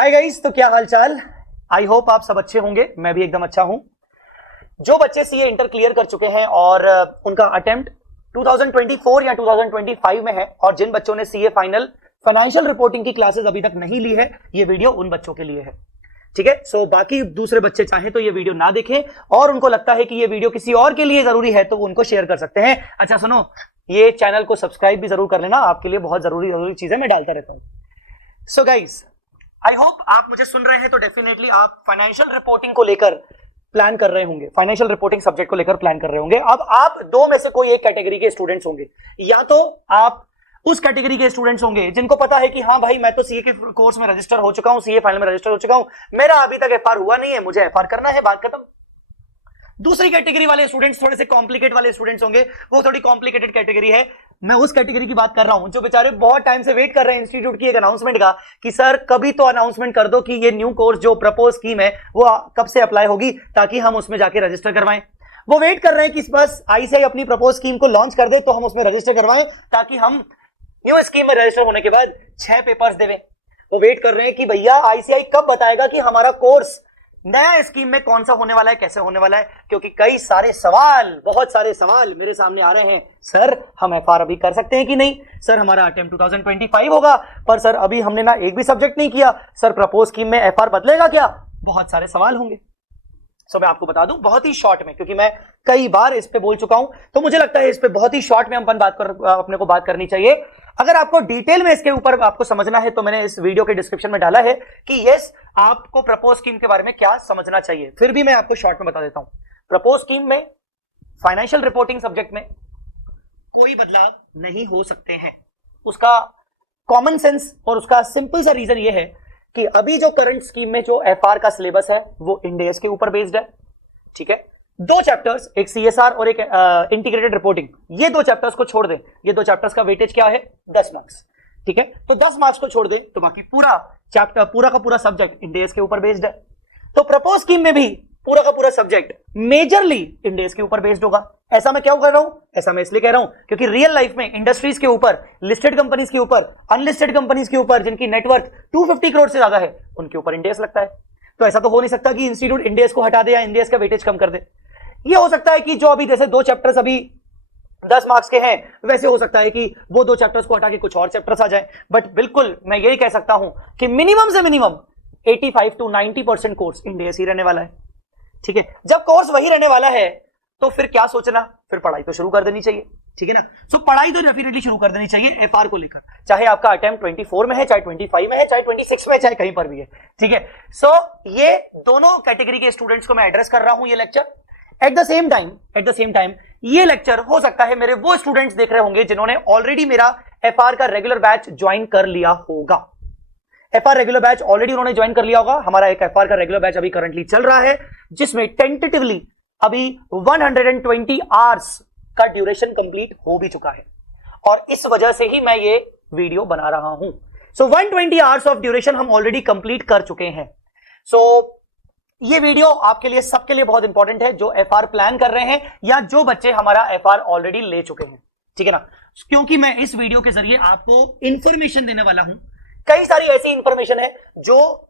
Hi guys, तो क्या हाल चाल। आई होप आप सब अच्छे होंगे, मैं भी एकदम अच्छा हूं। जो बच्चे सीए इंटर क्लियर कर चुके हैं और उनका अटेम्प्ट 2024 या 2025 में है, और जिन बच्चों ने सीए फाइनल फाइनेंशियल रिपोर्टिंग की क्लासेस अभी तक नहीं ली है, ये वीडियो उन बच्चों के लिए है। ठीक है, सो बाकी दूसरे बच्चे चाहें तो ये वीडियो ना देखें, और उनको लगता है कि ये वीडियो किसी और के लिए जरूरी है तो वो उनको शेयर कर सकते हैं। अच्छा सुनो, ये चैनल को सब्सक्राइब भी जरूर कर लेना, आपके लिए बहुत जरूरी चीजें मैं डालता रहता हूं। सो गाइस, आई होप आप मुझे सुन रहे हैं तो डेफिनेटली आप फाइनेंशियल रिपोर्टिंग को लेकर प्लान कर रहे होंगे, फाइनेंशियल रिपोर्टिंग सब्जेक्ट को लेकर प्लान कर रहे होंगे। अब आप दो में से कोई एक कैटेगरी के स्टूडेंट्स होंगे, या तो आप उस कैटेगरी के स्टूडेंट्स होंगे जिनको पता है कि हाँ भाई, मैं तो सीए के कोर्स में रजिस्टर हो चुका हूं, सीए फाइनल में रजिस्टर हो चुका हूं, मेरा अभी तक एफआर हुआ नहीं है, मुझे एफआर करना है, बात खत्म। दूसरी कैटेगरी वाले स्टूडेंट्स थोड़े से कॉम्प्लिकेट वाले स्टूडेंट्स होंगे, वो थोड़ी कॉम्प्लिकेटेड कैटेगरी है। मैं उस कैटेगरी की बात कर रहा हूं जो बेचारे बहुत टाइम से वेट कर रहे हैं इंस्टीट्यूट की एक अनाउंसमेंट का कि सर कभी तो अनाउंसमेंट कर दो कि ये न्यू कोर्स जो प्रपोज स्कीम है वो कब से अप्लाई होगी, ताकि हम उसमें जाके रजिस्टर करवाएं। वो वेट कर रहे हैं कि बस आईसीआई अपनी प्रपोज स्कीम को लॉन्च कर दे तो हम उसमें रजिस्टर करवाएं, ताकि हम न्यू स्कीम में रजिस्टर होने के बाद 6 पेपर्स देवें। वो वेट कर रहे हैं कि भैया आईसीआई कब बताएगा कि हमारा कोर्स नया स्कीम में कौन सा होने वाला है, कैसे होने वाला है, क्योंकि कई सारे सवाल, बहुत सारे सवाल मेरे सामने आ रहे हैं। सर हम एफआर अभी कर सकते हैं कि नहीं, सर हमारा अटेम्प्ट 2025 होगा, पर सर अभी हमने ना एक भी सब्जेक्ट नहीं किया, सर प्रपोज स्कीम में एफआर बदलेगा क्या, बहुत सारे सवाल होंगे। सो मैं आपको बता दूं बहुत ही शॉर्ट में, क्योंकि मैं कई बार इस पे बोल चुका हूं, तो मुझे लगता है इस पे बहुत ही शॉर्ट में अपने को बात करनी चाहिए। अगर आपको डिटेल में इसके ऊपर आपको समझना है तो मैंने इस वीडियो के डिस्क्रिप्शन में डाला है कि यस, आपको प्रपोज स्कीम के बारे में क्या समझना चाहिए। फिर भी मैं आपको शॉर्ट में बता देता हूं। प्रपोज स्कीम में फाइनेंशियल रिपोर्टिंग सब्जेक्ट में कोई बदलाव नहीं हो सकते हैं। उसका कॉमन सेंस और उसका सिंपल सा रीजन यह है कि अभी जो करंट स्कीम में जो एफआर का सिलेबस है वो इंड एस के ऊपर बेस्ड है। ठीक है, 2 चैप्टर्स, एक सीएसआर और एक इंटीग्रेटेड रिपोर्टिंग, ये 2 चैप्टर्स को छोड़ दें, ये 2 चैप्टर्स का वेटेज क्या है, 10 मार्क्स। ठीक है, तो 10 मार्क्स को छोड़ दें तो बाकी पूरा चैप्टर, पूरा का पूरा सब्जेक्ट इंड एस के ऊपर बेस्ड है। तो प्रपोज स्कीम में भी पूरा का पूरा सब्जेक्ट मेजरली इंड एस के ऊपर बेस्ड होगा। ऐसा मैं क्यों कर रहा हूं, ऐसा मैं इसलिए कह रहा हूं क्योंकि रियल लाइफ में इंडस्ट्रीज के ऊपर, लिस्टेड कंपनीज के ऊपर, अनलिस्टेड कंपनीज के ऊपर जिनकी नेटवर्थ 250 करोड़ से ज्यादा है, उनके ऊपर इंड एस लगता है। तो ऐसा तो हो नहीं सकता कि इंस्टीट्यूट इंड एस को हटा दे या इंड एस का वेटेज कम कर दे। ये हो सकता है कि जो अभी जैसे 2 चैप्टर्स अभी 10 मार्क्स के हैं, वैसे हो सकता है कि वो 2 चैप्टर्स को हटा के कुछ और चैप्टर्स आ जाए। बट बिल्कुल मैं यही कह सकता हूं कि मिनिमम से मिनिमम 85 to 90% कोर्स इंड एस ही रहने वाला है। ठीक है, जब कोर्स वही रहने वाला है तो फिर क्या सोचना, फिर पढ़ाई तो शुरू कर देनी चाहिए। ठीक है ना, सो पढ़ाई तो डेफिनेटली शुरू कर देनी चाहिए एफआर को लेकर, चाहे आपका अटेम्प्ट 24 में है, चाहे 25 में है, चाहे 26 में है, चाहे कहीं पर भी है। ठीक है, सो ये दोनों कैटेगरी के स्टूडेंट्स को मैं एड्रेस कर रहा हूं ये lecture. At the same time ये लेक्चर हो सकता है मेरे वो स्टूडेंट्स देख रहे होंगे जिन्होंने ऑलरेडी मेरा एफआर का रेगुलर बैच ज्वाइन कर लिया होगा। एफआर रेगुलर बैच ऑलरेडी उन्होंने ज्वाइन कर लिया होगा। हमारा एक एफआर का रेगुलर बैच अभी करंटली चल रहा है, जिसमें टेंटेटिवली अभी 120 आवर्स का ड्यूरेशन कंप्लीट हो भी चुका है, और इस वजह से ही मैं ये वीडियो बना रहा हूं। सो 120 आवर्स ऑफ ड्यूरेशन हम ऑलरेडी कंप्लीट कर चुके हैं। सो ये वीडियो आपके लिए, सबके लिए बहुत इंपॉर्टेंट है जो एफआर प्लान कर रहे हैं या जो बच्चे हमारा एफआर ऑलरेडी ले चुके हैं। ठीक है ना, क्योंकि मैं इस वीडियो के जरिए आपको इंफॉर्मेशन देने वाला हूं। कई सारी ऐसी इंफॉर्मेशन है जो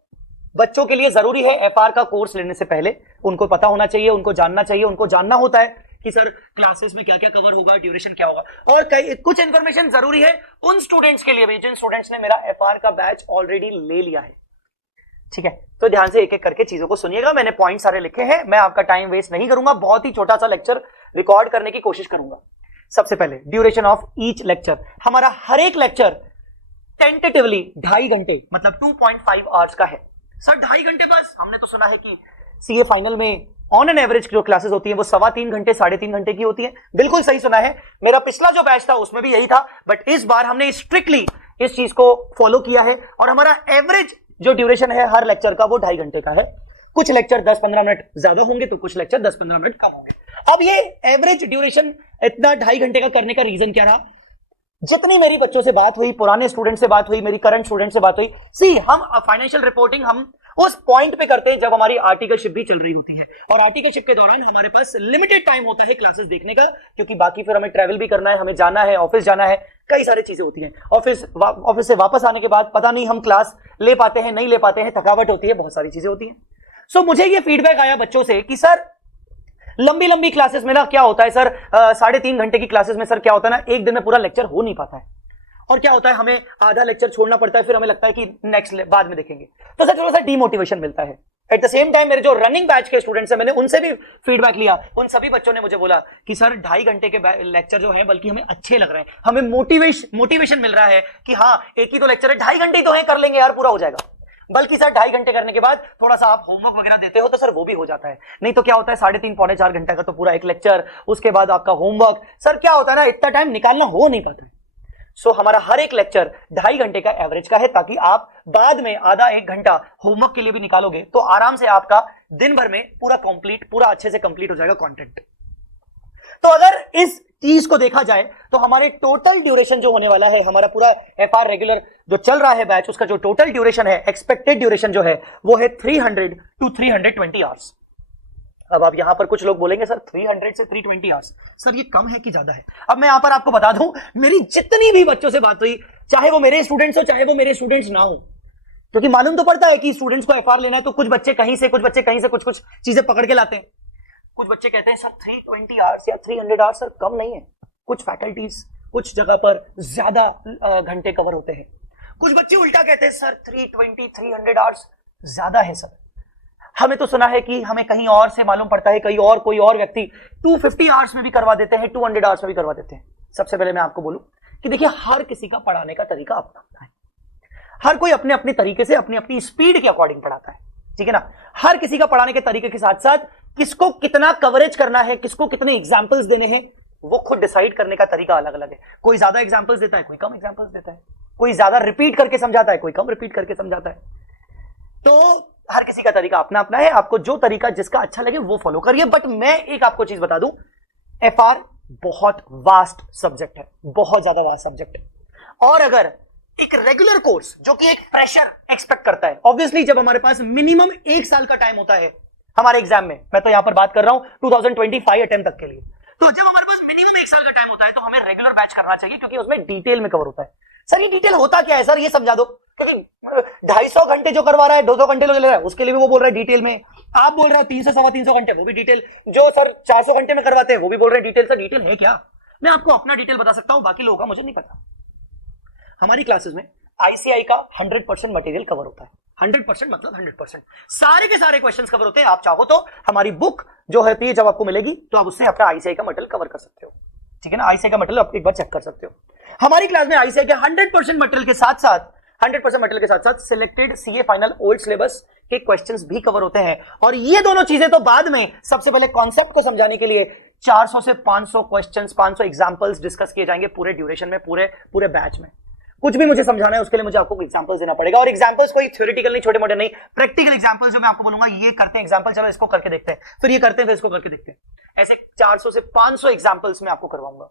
बच्चों के लिए जरूरी है एफआर का कोर्स लेने से पहले, उनको पता होना चाहिए, उनको जानना चाहिए। उनको जानना होता है कि सर क्लासेस में क्या क्या कवर होगा, ड्यूरेशन क्या होगा, और कुछ इंफॉर्मेशन जरूरी है उन स्टूडेंट्स के लिए भी जिन स्टूडेंट्स ने मेरा एफआर का बैच ऑलरेडी ले लिया है। ठीक है, तो ध्यान से एक एक करके चीजों को सुनिएगा। मैंने पॉइंट सारे लिखे हैं, मैं आपका टाइम वेस्ट नहीं करूंगा, बहुत ही छोटा सा लेक्चर रिकॉर्ड करने की कोशिश करूंगा। सबसे पहले ड्यूरेशन ऑफ ईच लेक्चर। हमारा हर एक लेक्चर टेंटेटिवली 2.5 घंटे, मतलब 2.5 आवर्स का है। सर 2.5 घंटे बस? हमने तो सुना है कि सीए फाइनल में ऑन एन एवरेज जो क्लासेस होती हैं वो 3.25 घंटे, 3.5 घंटे की होती है। बिल्कुल सही सुना है, मेरा पिछला जो बैच था उसमें भी यही था, बट इस बार हमने स्ट्रिक्टली इस चीज को फॉलो किया है, और हमारा एवरेज जो ड्यूरेशन है हर लेक्चर का वो 2.5 घंटे का है। कुछ लेक्चर 10-15 मिनट ज्यादा होंगे तो कुछ लेक्चर 10-15 मिनट कम होंगे। अब ये एवरेज ड्यूरेशन इतना 2.5 घंटे का करने का रीजन क्या रहा? जितनी मेरी बच्चों से बात हुई, पुराने स्टूडेंट से बात हुई, मेरी करंट स्टूडेंट से बात हुई, सी हम फाइनेंशियल रिपोर्टिंग हम उस पॉइंट पे करते हैं जब हमारी आर्टिकलशिप भी चल रही होती है, और आर्टिकलशिप के दौरान हमारे पास लिमिटेड टाइम होता है क्लासेस देखने का, क्योंकि बाकी फिर हमें ट्रैवल भी करना है, हमें जाना है, ऑफिस जाना है, कई सारी चीजें होती हैं। ऑफिस से वापस आने के बाद पता नहीं हम क्लास ले पाते हैं नहीं ले पाते हैं, थकावट होती है, बहुत सारी चीजें होती हैं। सो मुझे ये फीडबैक आया बच्चों से कि सर लंबी लंबी क्लासेस में ना क्या होता है सर, 3.5 घंटे की क्लासेस में सर क्या होता है ना, एक दिन में पूरा लेक्चर हो नहीं पाता है, और क्या होता है हमें आधा लेक्चर छोड़ना पड़ता है, फिर हमें लगता है कि नेक्स्ट बाद में देखेंगे, तो सर थोड़ा सा डीमोटिवेशन मिलता है। एट द सेम टाइम मेरे जो रनिंग बैच के स्टूडेंट्स हैं, मैंने उनसे भी फीडबैक लिया, उन सभी बच्चों ने मुझे बोला कि सर 2.5 घंटे के लेक्चर जो है बल्कि हमें अच्छे लग रहे हैं, हमें मोटिवेशन मिल रहा है कि हाँ एक ही तो लेक्चर है, 2.5 घंटे ही तो है, कर लेंगे यार, पूरा हो जाएगा। बल्कि सर 2.5 घंटे करने के बाद थोड़ा सा आप होमवर्क वगैरह देते हो तो सर वो भी हो जाता है, नहीं तो क्या होता है 3.5 पौने 4 घंटे का तो पूरा एक लेक्चर, उसके बाद आपका होमवर्क, सर क्या होता है ना इतना टाइम निकालना हो नहीं पाता है। सो हमारा हर एक लेक्चर 2.5 घंटे का एवरेज का है, ताकि आप बाद में आधा 1 घंटा होमवर्क के लिए भी निकालोगे तो आराम से आपका दिन भर में पूरा अच्छे से कंप्लीट हो जाएगा कंटेंट। तो अगर इस चीज को देखा जाए तो हमारे टोटल ड्यूरेशन जो होने वाला है, हमारा पूरा एफआर रेगुलर जो चल रहा है बैच, उसका जो टोटल ड्यूरेशन है, एक्सपेक्टेड ड्यूरेशन जो है वो है 300 to 320 आवर्स। अब आप यहां पर कुछ लोग बोलेंगे सर 300 से 320 आवर्स, सर ये कम है कि ज्यादा है? अब मैं यहां पर आपको बता दूं, मेरी जितनी भी बच्चों से बात हुई, चाहे वो मेरे स्टूडेंट्स हो चाहे वो मेरे स्टूडेंट्स ना हो, क्योंकि मालूम तो पड़ता है कि स्टूडेंट्स को एफआर लेना है, तो कुछ बच्चे कहीं से कुछ चीजें पकड़ के लाते हैं। कुछ बच्चे कहते हैं सर 320 आवर्स या 300 आवर्स सर कम नहीं है, कुछ फैकल्टीज कुछ जगह पर ज्यादा घंटे कवर होते हैं। कुछ बच्चे उल्टा कहते हैं सर 300 आवर्स ज्यादा है सर। हमें तो सुना है कि हमें कहीं और से मालूम पड़ता है, कोई और व्यक्ति 250 आवर्स में भी करवा देते हैं, 200 आवर्स में भी करवा देते हैं। सबसे पहले मैं आपको बोलूं कि देखिए हर किसी का पढ़ाने का तरीका अपना अपना है, हर कोई अपने अपने तरीके से अपनी अपनी स्पीड के अकॉर्डिंग पढ़ाता है, ठीक है ना। हर किसी का पढ़ाने के तरीके के साथ साथ किसको कितना कवरेज करना है, किसको कितने एग्जाम्पल्स देने हैं, वो खुद डिसाइड करने का तरीका अलग अलग है। कोई ज्यादा एग्जाम्पल्स देता है, कोई कम एग्जाम्पल्स देता है, कोई ज्यादा रिपीट करके समझाता है, कोई कम रिपीट करके समझाता है। तो हर किसी का तरीका अपना अपना है, आपको जो तरीका जिसका अच्छा लगे वो फॉलो करिए। बट मैं एक आपको चीज बता दूं, एफआर बहुत वास्ट सब्जेक्ट है, बहुत ज्यादा वास्ट सब्जेक्ट है। और अगर एक रेगुलर कोर्स जो कि एक फ्रेशर एक्सपेक्ट करता है, ऑब्वियसली जब हमारे पास मिनिमम 1 साल का टाइम होता है हमारे एग्जाम में, मैं तो यहां पर बात कर रहा हूं 2025 अटेम्प्ट तक के लिए, तो जब हमारे पास मिनिमम 1 साल का टाइम होता है तो हमें रेगुलर बैच करना चाहिए, क्योंकि उसमें डिटेल में कवर होता है। सर ये डिटेल होता क्या है सर, ये समझा दो, क्योंकि 250 घंटे जो करवा रहा है, 200 घंटे ले रहा है, उसके लिए भी वो बोल रहा है डिटेल में। आप बोल रहे हो 300 सवा 300 घंटे, वो भी डिटेल। जो सर 400 घंटे में करवाते हैं वो भी बोल रहे हैं डिटेल। सर डिटेल है क्या? मैं आपको अपना डिटेल बता सकता हूं, बाकी लोगों का मुझे नहीं पता। हमारी क्लासेस में आईसीआई का 100% मटेरियल कवर होता है। 100% मतलब 100%, सारे के सारे क्वेश्चंस कवर होते हैं। आप चाहो तो हमारी बुक जो होती है जब आपको मिलेगी तो आप उससे अपना आईसीआई का मटेरियल कवर कर सकते हो, ठीक है ना। आईसीआई का मटेरियल आप एक बार चेक कर सकते हो। हमारी क्लास में आईसीआई के 100% मटेरियल के साथ साथ selected CA final old syllabus के क्वेश्चंस भी कवर होते हैं। और ये दोनों चीजें तो बाद में, सबसे पहले कॉन्सेप्ट को समझाने के लिए 400 से 500 क्वेश्चंस, 500 एग्जांपल्स डिस्कस किए जाएंगे पूरे ड्यूरेशन में, पूरे बैच में। कुछ भी मुझे समझाना है उसके लिए मुझे आपको एग्जांपल्स देना पड़ेगा, और एग्जांपल्स कोई थ्योरेटिकल नहीं, छोटे मोटे नहीं, प्रैक्टिकल एग्जांपल्स जो मैं आपको बोलूंगा ये करते हैं एग्जांपल, चलो इसको करके देखते हैं, फिर ये करते हैं, फिर इसको करके देखते हैं। ऐसे 400 से 500 एग्जांपल्स मैं आपको करवाऊंगा।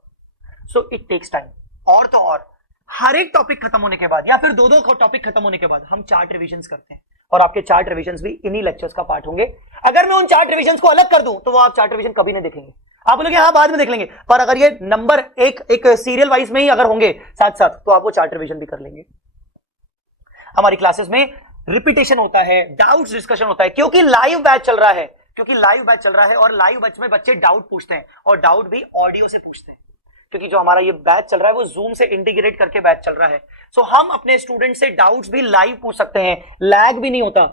So it takes time. और तो और हर एक टॉपिक खत्म होने के बाद या फिर दो टॉपिक खत्म होने के बाद हम चार्ट रिविजन्स करते हैं, और आपके चार्ट रिविजन्स भी इन्हीं लेक्चर्स का पार्ट होंगे। अगर मैं उन चार्ट रिविजन्स को अलग कर दूं तो वो आप चार्ट रिविजन कभी नहीं देखेंगे। आप बोलोगे हाँ बाद में देख लेंगे, पर अगर ये नंबर एक सीरियल वाइज में ही अगर होंगे साथ साथ तो आप वो चार्ट रिविजन भी कर लेंगे। हमारी क्लासेस में रिपीटेशन होता है, डाउट्स डिस्कशन होता है, क्योंकि लाइव बैच चल रहा है, और लाइव बैच में बच्चे डाउट पूछते हैं, और डाउट भी ऑडियो से पूछते हैं, क्योंकि जो हमारा ये बैच चल रहा है वो जूम से इंटीग्रेट करके बैच चल रहा है। सो हम अपने स्टूडेंट से डाउट्स भी लाइव पूछ सकते हैं, लैग भी नहीं होता।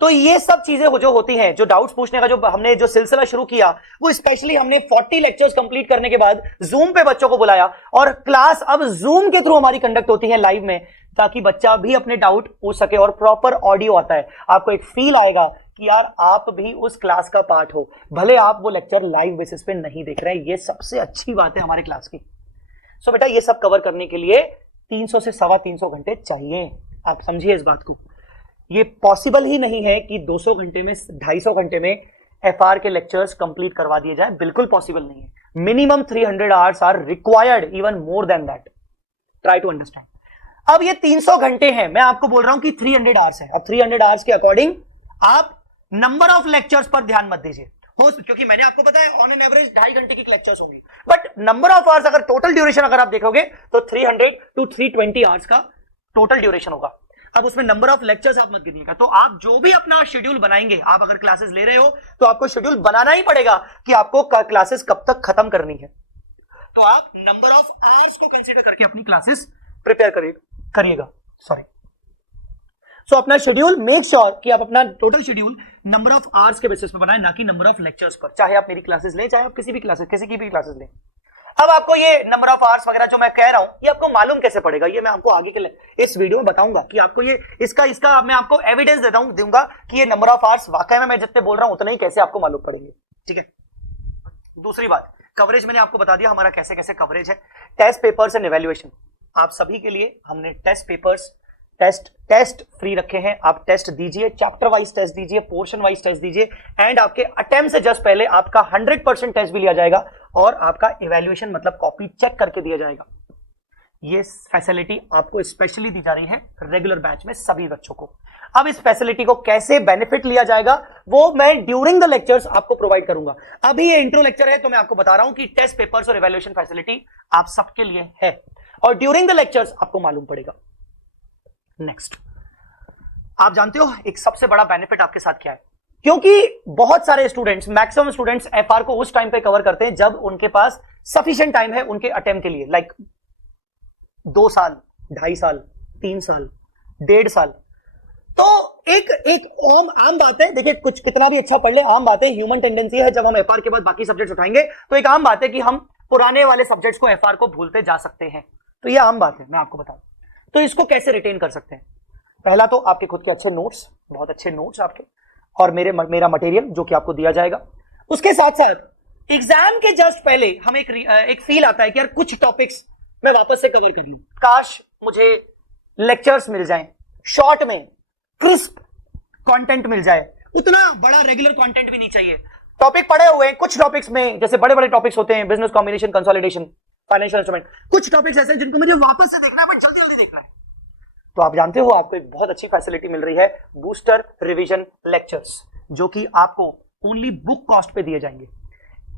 तो ये सब चीजें जो होती हैं, जो डाउट्स पूछने का जो हमने जो सिलसिला शुरू किया, वो स्पेशली हमने 40 लेक्चर्स कंप्लीट करने के बाद जूम पे बच्चों को बुलाया, और क्लास अब जूम के थ्रू हमारी कंडक्ट होती है लाइव में, ताकि बच्चा भी अपने डाउट पूछ सके, और प्रॉपर ऑडियो आता है। आपको एक फील आएगा कि यार आप भी उस क्लास का पार्ट हो, भले आप वो लेक्चर लाइव बेसिस पे नहीं देख रहे हैं। ये सबसे अच्छी बात है हमारे क्लास की। सो बेटा ये सब कवर करने के लिए 300 से सवा 300 घंटे चाहिए, आप समझिए इस बात को। ये पॉसिबल ही नहीं है कि 200 घंटे में 250 घंटे में एफआर के लेक्चर्स कंप्लीट करवा दिए जाए, बिल्कुल पॉसिबल नहीं है। Minimum 300 hours are required, even more than that. Try to understand. अब ये 300 घंटे हैं, मैं आपको बोल रहा हूं कि 300 आवर्स है। अब 300 आवर्स के अकॉर्डिंग आप नंबर ऑफ लेक्चर्स पर ध्यान मत दीजिए, क्योंकि मैंने आपको बताया ऑन एन एवरेज 2.5 घंटे की लेक्चर्स होंगी, बट नंबर ऑफ आवर्स अगर टोटल ड्यूरेशन अगर आप देखोगे तो 300 to 320 आवर्स का टोटल ड्यूरेशन होगा। अब उसमें नंबर ऑफ लेक्चर्स आप मत गिनिएगा। तो आप जो भी अपना शेड्यूल बनाएंगे, आप अगर क्लासेस ले रहे हो तो आपको शेड्यूल बनाना ही पड़ेगा कि आपको क्लासेस कब तक खत्म करनी है। तो आप नंबर ऑफ आवर्स को कंसीडर करके अपनी क्लासेस प्रिपेयर करिएगा। सॉरी, सो अपना शेड्यूल मेक श्योर कि आप अपना total schedule number of hours के बेसिस पर बनाएं, ना कि नंबर ऑफ लेक्चर्स पर। चाहे आप मेरी क्लासेस लें, चाहे आप किसी की भी क्लासेस लें। अब आपको ये नंबर ऑफ आवर्स वगैरह जो मैं कह रहा हूं, ये आपको मालूम कैसे पड़ेगा, ये मैं आपको आगे के इस वीडियो में बताऊंगा कि आपको ये इसका मैं आपको एविडेंस दूंगा कि ये नंबर ऑफ आवर्स वाकई में मैं जितने बोल रहा हूं उतने ही कैसे आपको मालूम पड़ेंगे। ठीक है, दूसरी बात, कवरेज मैंने आपको बता दिया हमारा कैसे कैसे कवरेज है। टेस्ट पेपर्स एंड इवैल्यूएशन, आप सभी के लिए हमने टेस्ट पेपर्स टेस्ट फ्री रखे हैं। आप टेस्ट दीजिए, चैप्टर वाइज टेस्ट दीजिए, पोर्शन वाइज टेस्ट दीजिए, एंड आपके अटेम्प्ट से जस्ट पहले आपका 100% टेस्ट भी लिया जाएगा और आपका इवैल्यूएशन मतलब कॉपी चेक करके दिया जाएगा। ये फैसिलिटी आपको स्पेशली दी जा रही है रेगुलर बैच में सभी बच्चों को। अब इस फैसिलिटी को कैसे बेनिफिट लिया जाएगा वो मैं ड्यूरिंग द लेक्चर्स आपको प्रोवाइड करूंगा। अभी ये इंट्रो लेक्चर है तो मैं आपको बता रहा हूं कि टेस्ट पेपर्स और इवैल्यूएशन फैसिलिटी आप सबके लिए है और ड्यूरिंग द लेक्चर्स आपको मालूम पड़ेगा। नेक्स्ट, आप जानते हो एक सबसे बड़ा बेनिफिट आपके साथ क्या है, क्योंकि बहुत सारे स्टूडेंट्स, मैक्सिमम स्टूडेंट्स एफआर को उस टाइम पे कवर करते हैं जब उनके पास सफिशिएंट टाइम है उनके अटेम्प्ट के लिए, लाइक 2 साल, 2.5 साल, 3 साल, 1.5 साल। तो एक आम बात है, देखिए कुछ कितना भी अच्छा पढ़ ले, आम बात है, ह्यूमन टेंडेंसी है जब हम एफआर के बाद बाकी सब्जेक्ट्स उठाएंगे तो एक आम बात है कि हम पुराने वाले सब्जेक्ट्स को एफआर को भूलते जा सकते हैं। तो ये आम बात है, मैं आपको बताऊं। तो इसको कैसे रिटेन कर सकते हैं? पहला तो आपके खुद के अच्छे नोट्स, बहुत अच्छे नोट्स आपके, और मेरा मटेरियल जो कि आपको दिया जाएगा। उसके साथ साथ एग्जाम के जस्ट पहले हमें एक फील आता है कि यार कुछ टॉपिक्स मैं वापस से कवर कर लूं, काश मुझे लेक्चर्स मिल जाएं, शॉर्ट में क्रिस्प कंटेंट मिल जाए, उतना बड़ा रेगुलर कंटेंट भी नहीं चाहिए। टॉपिक पढ़े हुए हैं, कुछ टॉपिक्स में जैसे बड़े बड़े टॉपिक्स होते हैं, business combination, consolidation, financial instrument, कुछ टॉपिक्स ऐसे जिनको मुझे वापस से देखना है बट जल्दी जल्दी देखना है। तो आप जानते हो आपको एक बहुत अच्छी फैसिलिटी मिल रही है, बूस्टर रिवीजन लेक्चर्स, जो कि आपको ओनली बुक कॉस्ट पे दिए जाएंगे।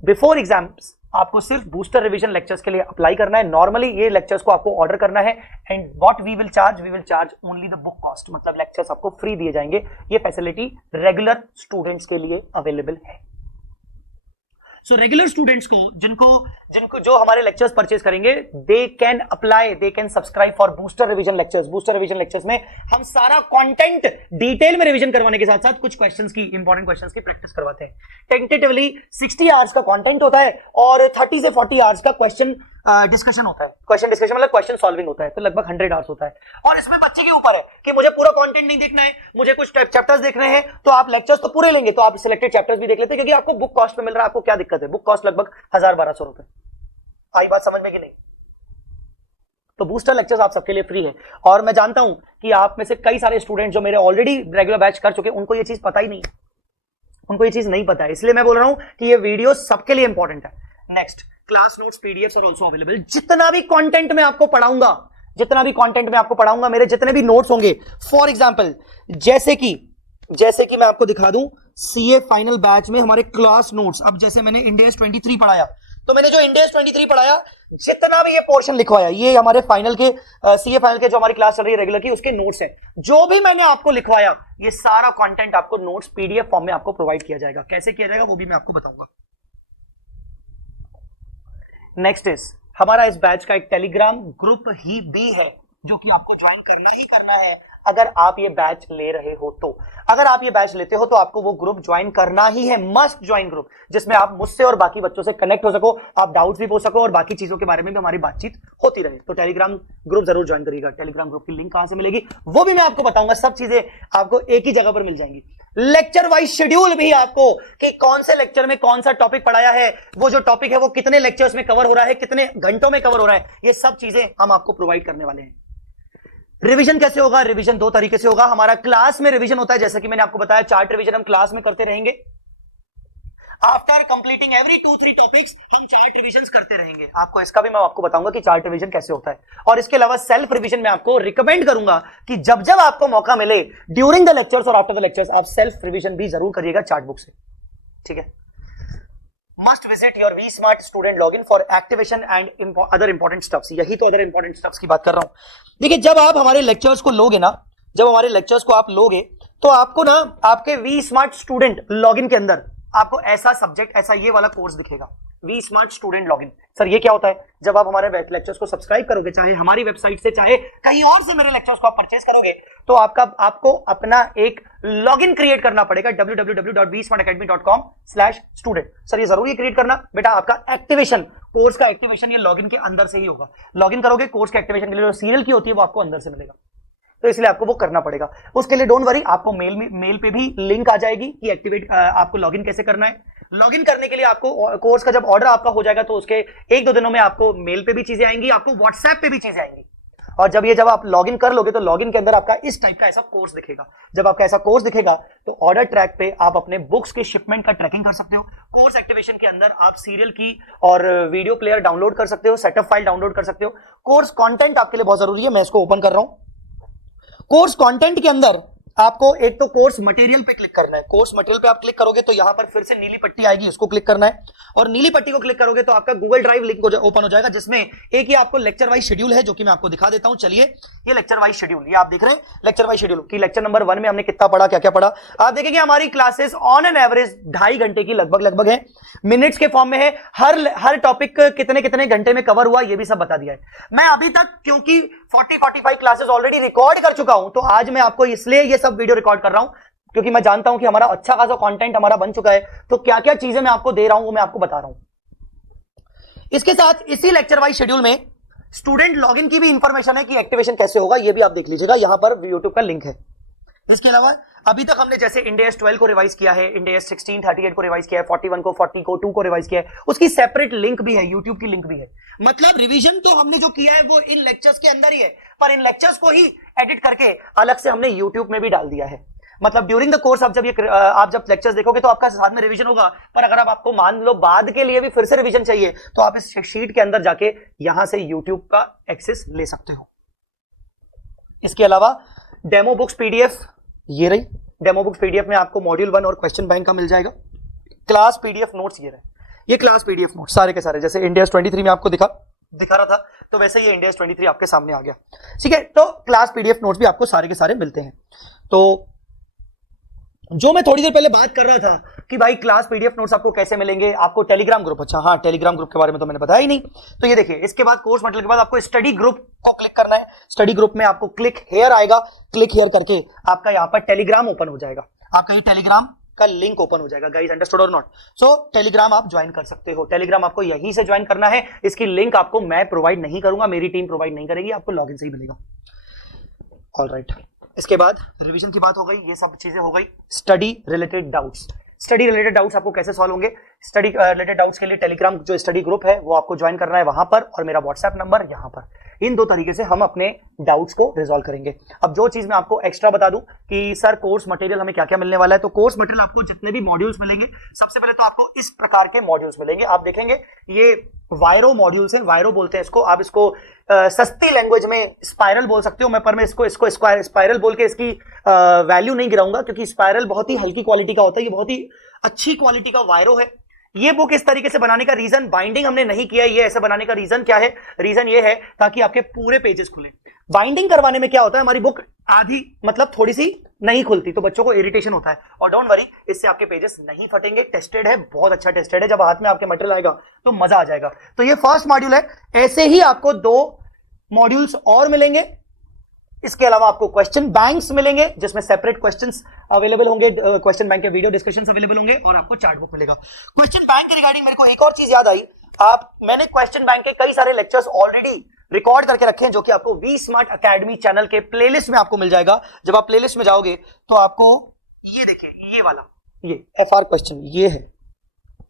बिफोर एग्जाम्स आपको सिर्फ बूस्टर रिवीजन लेक्चर्स के लिए अप्लाई करना है। नॉर्मली ये लेक्चर्स को आपको ऑर्डर करना है and what we will charge only the book cost, मतलब लेक्चर्स आपको फ्री दिए जाएंगे। ये फैसिलिटी रेगुलर स्टूडेंट्स के लिए अवेलेबल है। सो रेगुलर स्टूडेंट्स को जिनको जो हमारे लेक्चर्स परचेज करेंगे, they can subscribe for booster revision lectures. Booster revision lectures में हम सारा कंटेंट डिटेल में रिवीजन करवाने के साथ साथ कुछ क्वेश्चंस की, इंपॉर्टेंट क्वेश्चंस की प्रैक्टिस करवाते हैं। टेंटेटिवली 60 आवर्स का कंटेंट होता है और 30 से 40 आवर्स का क्वेश्चन डिस्कशन होता है। क्वेश्चन डिस्कशन मतलब क्वेश्चन सॉल्विंग होता है, तो लगभग 100 आवर्स होता है। और इसमें बच्चे के ऊपर है कि मुझे पूरा कंटेंट नहीं देखना है, मुझे कुछ चैप्टर्स देखने हैं, तो आप लेक्चर्स तो पूरे लेंगे, तो आप सिलेक्टेड चैप्टर्स भी देख लेते हैं क्योंकि आपको बुक कॉस्ट पे मिल रहा है। आपको क्या दिक्कत है? बुक कॉस्ट लगभग 1000-1200 रुपए। आई बात समझ में कि नहीं? तो बूस्टर लेक्चर्स आप सबके लिए फ्री है। और मैं जानता हूं कि आप में से कई सारे स्टूडेंट जो मेरे ऑलरेडी रेगुलर बैच कर चुके, उनको ये चीज पता ही नहीं है, उनको ये चीज नहीं पता है, इसलिए मैं बोल रहा हूं कि ये वीडियो सबके लिए इंपॉर्टेंट है। Next, class notes PDFs are also available. जितना भी कंटेंट मैं आपको पढ़ाऊंगा, मेरे जितने भी नोट्स होंगे, फॉर एग्जांपल जैसे कि मैं आपको दिखा दूं सीए फाइनल बैच में हमारे क्लास नोट्स। अब जैसे मैंने इंडेस 23 पढ़ाया, तो मैंने जो इंडेस 23 पढ़ाया, जितना भी ये पोर्शन लिखवाया, ये हमारे फाइनल के सीए फाइनल के जो हमारी क्लास चल रही है रेगुलर की, उसके नोट्स है। जो भी मैंने आपको लिखवाया, ये सारा कंटेंट आपको नोट्स पीडीएफ फॉर्म में आपको प्रोवाइड किया जाएगा। कैसे किया जाएगा वो भी मैं आपको बताऊंगा। नेक्स्ट इज हमारा इस बैच का एक टेलीग्राम ग्रुप ही भी है जो कि आपको ज्वाइन करना है अगर आप ये बैच ले रहे हो। तो अगर आप ये बैच लेते हो तो आपको वो ग्रुप ज्वाइन करना ही है, मस्ट ज्वाइन ग्रुप, जिसमें आप मुझसे और बाकी बच्चों से कनेक्ट हो सको, आप डाउट्स भी पूछ सको और बाकी चीजों के बारे में भी हमारी बातचीत होती रहे। तो टेलीग्राम ग्रुप जरूर ज्वाइन करिएगा। टेलीग्राम ग्रुप की लिंक कहां से मिलेगी वो भी मैं आपको बताऊंगा। सब चीजें आपको एक ही जगह पर मिल जाएंगी। लेक्चर वाइज शेड्यूल भी आपको, कि कौन से लेक्चर में कौन सा टॉपिक पढ़ाया है, वो जो टॉपिक है वो कितने लेक्चर्स में कवर हो रहा है, कितने घंटों में कवर हो रहा है, ये सब चीजें हम आपको प्रोवाइड करने वाले हैं। रिवीजन कैसे होगा? रिवीजन 2 तरीके से होगा। हमारा क्लास में रिवीजन होता है, जैसे कि मैंने आपको बताया, चार्ट रिवीजन हम क्लास में करते रहेंगे। आफ्टर कंप्लीटिंग एवरी 2-3 टॉपिक्स हम चार्ट रिविजन करते रहेंगे। आपको इसका भी मैं आपको बताऊंगा कि चार्ट रिविजन कैसे होता है। और इसके अलावा सेल्फ रिविजन में आपको रिकमेंड करूंगा कि जब जब आपको मौका मिले ड्यूरिंग द लेक्चर्स और आफ्टर द लेक्चर्स आप सेल्फ रिविजन भी जरूर करिएगा चार्ट बुक से, ठीक है। Must visit your V smart student login for activation and other important stuffs. यही तो अदर इंपॉर्टेंट स्टफ्स की बात कर रहा हूं। देखिए जब आप हमारे लेक्चर्स को लोगे ना, जब हमारे लेक्चर्स को आप लोगे तो आपको ना आपके वी स्मार्ट स्टूडेंट लॉगिन के अंदर आपको ऐसा सब्जेक्ट, ऐसा ये वाला कोर्स दिखेगा, V smart student login. Sir ये क्या होता है? जब आप हमारे लेक्चर्स को सब्सक्राइब करोगे, चाहे हमारी वेबसाइट से चाहे कहीं और से मेरे लेक्चर्स को आप परचेस करोगे, तो आपको अपना एक लॉगिन क्रिएट करना पड़ेगा www.vsmartacademy.com/student। सर ये जरूरी क्रिएट करना बेटा, आपका एक्टिवेशन, कोर्स का एक्टिवेशन ये लॉगिन के अंदर से ही होगा। लॉगिन करोगे कोर्स के एक्टिवेशन के लिए जो सीरियल की होती है वो आपको अंदर से मिलेगा, तो इसलिए आपको वो करना पड़ेगा। उसके लिए डोंट वरी, आपको मेल पे भी लिंक आ जाएगी कि एक्टिवेट आपको लॉगिन कैसे करना है। लॉगिन करने के लिए आपको कोर्स का जब ऑर्डर आपका हो जाएगा तो उसके 1-2 दिनों में आपको मेल पे भी चीजें आएंगी, आपको व्हाट्सएप पे भी चीजें आएंगी। और जब आप लॉगिन कर लोगे तो लॉगिन के अंदर आपका इस टाइप का ऐसा कोर्स दिखेगा। जब आपका ऐसा कोर्स दिखेगा तो ऑर्डर ट्रैक पे आप अपने बुक्स के शिपमेंट का ट्रैकिंग कर सकते हो। कोर्स एक्टिवेशन के अंदर आप सीरियल की और वीडियो प्लेयर डाउनलोड कर सकते हो, सेटअप फाइल डाउनलोड कर सकते हो। कोर्स कंटेंट आपके लिए बहुत जरूरी है, मैं इसको ओपन कर रहा हूं। कोर्स कंटेंट के अंदर आपको एक तो कोर्स मटेरियल पे क्लिक करना है। कोर्स मटेरियल पे आप क्लिक करोगे तो यहां पर फिर से नीली पट्टी आएगी, उसको क्लिक करना है। और नीली पट्टी को क्लिक करोगे तो आपका गूगल ड्राइव लिंक ओपन हो जाएगा, जिसमें एक ही आपको लेक्चर वाइज शेड्यूल है, जो कि मैं आपको दिखा देता हूं। चलिए ये लेक्चर वाइज शेड्यूल, ये आप देख रहे हैं लेक्चर वाइज शेड्यूल की लेक्चर नंबर 1 में हमने कितना पढ़ा, क्या क्या पढ़ा। आप देखेंगे हमारी क्लासेस ऑन एन एवरेज 2.5 घंटे की लगभग है, मिनट्स के फॉर्म में है। हर टॉपिक कितने कितने घंटे में कवर हुआ ये भी सब बता दिया है। मैं अभी तक क्योंकि 40-45 क्लासेस ऑलरेडी रिकॉर्ड कर चुका हूं, तो आज मैं आपको इसलिए ये सब वीडियो रिकॉर्ड कर रहा हूं क्योंकि मैं जानता हूं कि हमारा अच्छा खासा कंटेंट हमारा बन चुका है, तो क्या क्या चीजें मैं आपको दे रहा हूं वो मैं आपको बता रहा हूं। इसके साथ इसी लेक्चर वाइज शेड्यूल में स्टूडेंट लॉगिन की भी इंफॉर्मेशन है कि एक्टिवेशन कैसे होगा, ये भी आप देख लीजिएगा, यहां पर यूट्यूब का लिंक है। इसके अलावा अभी तक हमने जैसे इंडेस 12 को रिवाइज किया है, इंडेस 16, 38 को रिवाइज किया है, 41 को, 40 को, 2 को रिवाइज किया है, उसकी सेपरेट लिंक भी है, यूट्यूब की लिंक भी है। मतलब रिवीजन तो हमने जो किया है वो इन लेक्चर्स के अंदर ही है, पर इन लेक्चर्स को ही एडिट करके अलग से हमने यूट्यूब में भी डाल दिया है। मतलब ड्यूरिंग द कोर्स आप जब लेक्चर्स देखोगे तो आपका साथ में रिवीजन होगा, पर अगर आपको मान लो बाद के लिए भी फिर से रिवीजन चाहिए तो आप इस शीट के अंदर जाके यहां से यूट्यूब का एक्सेस ले सकते हो। इसके अलावा डेमो बुक्स पीडीएफ, ये रही डेमो बुक्स पीडीएफ में आपको मॉड्यूल 1 और क्वेश्चन बैंक का मिल जाएगा। क्लास पीडीएफ नोट्स ये रहे, ये क्लास पीडीएफ नोट्स सारे के सारे, जैसे इंडेस 23 में आपको दिखा रहा था, तो वैसे ये इंडेस 23 आपके सामने आ गया, ठीक है। तो क्लास पीडीएफ नोट्स भी आपको सारे के सारे मिलते हैं। तो जो मैं थोड़ी देर पहले बात कर रहा था कि भाई क्लास पीडीएफ नोट्स आपको कैसे मिलेंगे, आपको टेलीग्राम ग्रुप, अच्छा हाँ टेलीग्राम ग्रुप के बारे में तो मैंने बताया ही नहीं। तो ये देखिए, इसके बाद कोर्स मटेरियल के बाद आपको स्टडी ग्रुप को क्लिक करना है। स्टडी ग्रुप में आपको क्लिक हेयर आएगा, क्लिक हेयर करके आपका यहाँ पर टेलीग्राम ओपन हो जाएगा, आपका ये टेलीग्राम का लिंक ओपन हो जाएगा। गाइस अंडरस्टूड और नॉट? सो टेलीग्राम आप ज्वाइन कर सकते हो, टेलीग्राम आपको यहीं से ज्वाइन करना है। इसकी लिंक आपको मैं प्रोवाइड नहीं करूंगा, मेरी टीम प्रोवाइड नहीं करेगी, आपको लॉगिन से ही मिलेगा। ऑलराइट, इसके बाद रिवीजन की बात हो गई, ये सब चीजें हो गई। Study related doubts, study related doubts आपको कैसे सॉल्व होंगे? स्टडी रिलेटेड डाउट्स के लिए टेलीग्राम जो स्टडी ग्रुप है वो आपको ज्वाइन करना है वहां पर, और मेरा व्हाट्सएप नंबर यहां पर। इन 2 तरीके से हम अपने डाउट्स को रिजॉल्व करेंगे। अब जो चीज मैं आपको एक्स्ट्रा बता दूं कि सर कोर्स मटेरियल हमें क्या क्या मिलने वाला है, तो कोर्स मटेरियल आपको जितने भी मॉड्यूल्स मिलेंगे, सबसे पहले तो आपको इस प्रकार के मॉड्यूल्स मिलेंगे। आप देखेंगे ये वायरो मॉड्यूल्स हैं, वायरो बोलते हैं इसको। आप इसको सस्ती लैंग्वेज में स्पाइरल बोल सकते हो, मैं इसको स्पाइरल बोल के इसकी वैल्यू नहीं गिराऊंगा, क्योंकि स्पाइरल बहुत ही हल्की क्वालिटी का होता है, ये बहुत ही अच्छी क्वालिटी का वायरो है। ये बुक इस तरीके से बनाने का रीजन, बाइंडिंग हमने नहीं किया है, ये ऐसे बनाने का रीजन क्या है? रीजन ये है ताकि आपके पूरे पेजेस खुले। बाइंडिंग करवाने में क्या होता है, हमारी बुक आधी मतलब थोड़ी सी नहीं खुलती, तो बच्चों को इरिटेशन होता है। और डोंट वरी, इससे आपके पेजेस नहीं फटेंगे, टेस्टेड है, बहुत अच्छा टेस्टेड है। जब हाथ में आपके मटेरियल आएगा तो मजा आ जाएगा। तो ये फर्स्ट मॉड्यूल है। ऐसे ही आपको 2 मॉड्यूल्स और मिलेंगे। इसके अलावा आपको क्वेश्चन बैंक्स मिलेंगे, जिसमें सेपरेट क्वेश्चंस अवेलेबल होंगे, क्वेश्चन बैंक के वीडियो डिस्कशंस अवेलेबल होंगे, और आपको चार्ट बुक मिलेगा। क्वेश्चन बैंक के रिगार्डिंग मेरे को एक और चीज याद आई, मैंने क्वेश्चन बैंक के कई सारे लेक्चर्स ऑलरेडी रिकॉर्ड करके रखे हैं, जो कि आपको वी स्मार्ट अकेडमी चैनल के प्लेलिस्ट में आपको मिल जाएगा। जब आप प्लेलिस्ट में जाओगे तो आपको ये देखिए, ये वाला, ये FR क्वेश्चन, ये है,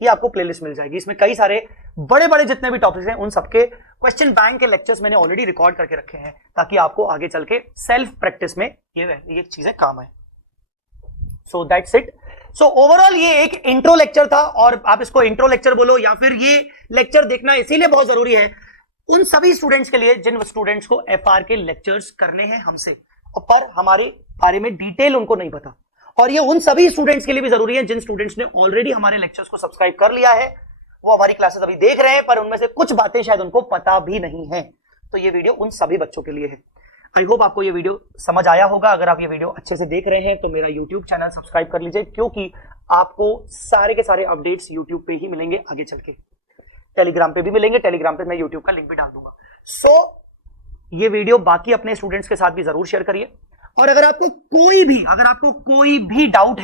ये आपको प्लेलिस्ट मिल जाएगी। इसमें कई सारे बड़े बड़े जितने भी टॉपिक्स हैं उन सबके क्वेश्चन बैंक के लेक्चर्स मैंने ऑलरेडी रिकॉर्ड करके रखे हैं, ताकि आपको आगे चल के सेल्फ प्रैक्टिस में ये चीजें काम आए। So that's it. So overall ये एक इंट्रो लेक्चर था, और आप इसको इंट्रो लेक्चर बोलो या फिर ये लेक्चर देखना इसीलिए बहुत जरूरी है उन सभी स्टूडेंट्स के लिए जिन स्टूडेंट्स को एफआर के लेक्चर्स करने हैं हमसे, पर हमारे बारे में डिटेल उनको नहीं पता। और ये उन सभी स्टूडेंट्स के लिए भी जरूरी है जिन स्टूडेंट्स ने ऑलरेडी हमारे लेक्चर्स को सब्सक्राइब कर लिया है, वो हमारी क्लासेस अभी देख रहे हैं पर उनमें से कुछ बातें शायद उनको पता भी नहीं है। तो ये वीडियो उन सभी बच्चों के लिए है। आई होप आपको ये वीडियो समझ आया होगा। अगर आप ये वीडियो अच्छे से देख रहे हैं तो मेरा यूट्यूब चैनल सब्सक्राइब कर लीजिए, क्योंकि आपको सारे के सारे अपडेट्स यूट्यूब पे ही मिलेंगे, आगे चल के टेलीग्राम पे भी मिलेंगे। टेलीग्राम पे मैं यूट्यूब का लिंक भी डाल दूंगा। सो ये वीडियो बाकी अपने स्टूडेंट्स के साथ भी जरूर शेयर करिए। और अगर आपको कोई भी डाउट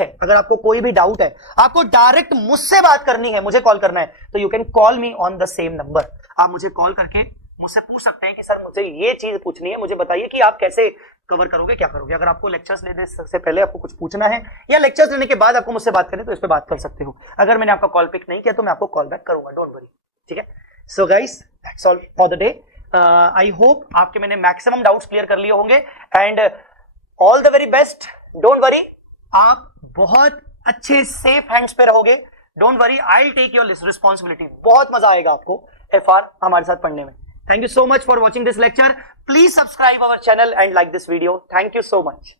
है, आपको डायरेक्ट मुझसे बात करनी है, मुझे कॉल करना है, तो you can call me on the same number. आप मुझे कॉल करके मुझसे पूछ सकते हैं कि सर मुझे ये चीज पूछनी है, मुझे बताइए कि आप कैसे कवर करोगे, क्या करोगे। अगर आपको लेक्चर्स लेने से पहले आपको कुछ पूछना है या लेक्चर्स लेने के बाद आपको मुझसे बात करनी है, तो इस पे बात कर सकते हो। अगर मैंने आपका कॉल पिक नहीं किया तो मैं आपको कॉल बैक करूंगा, डोंट वरी, ठीक है। So guys, that's all for the day. I hope आपके मैंने मैक्सिमम डाउट्स क्लियर कर लिए होंगे, and all the very best. Don't worry, आप बहुत अच्छे सेफ हैंड्स पे रहोगे। Don't worry, I will take your responsibility. बहुत मजा आएगा आपको एफआर हमारे साथ पढ़ने में। Thank you so much for watching this lecture. Please subscribe our channel and like this video. Thank you so much.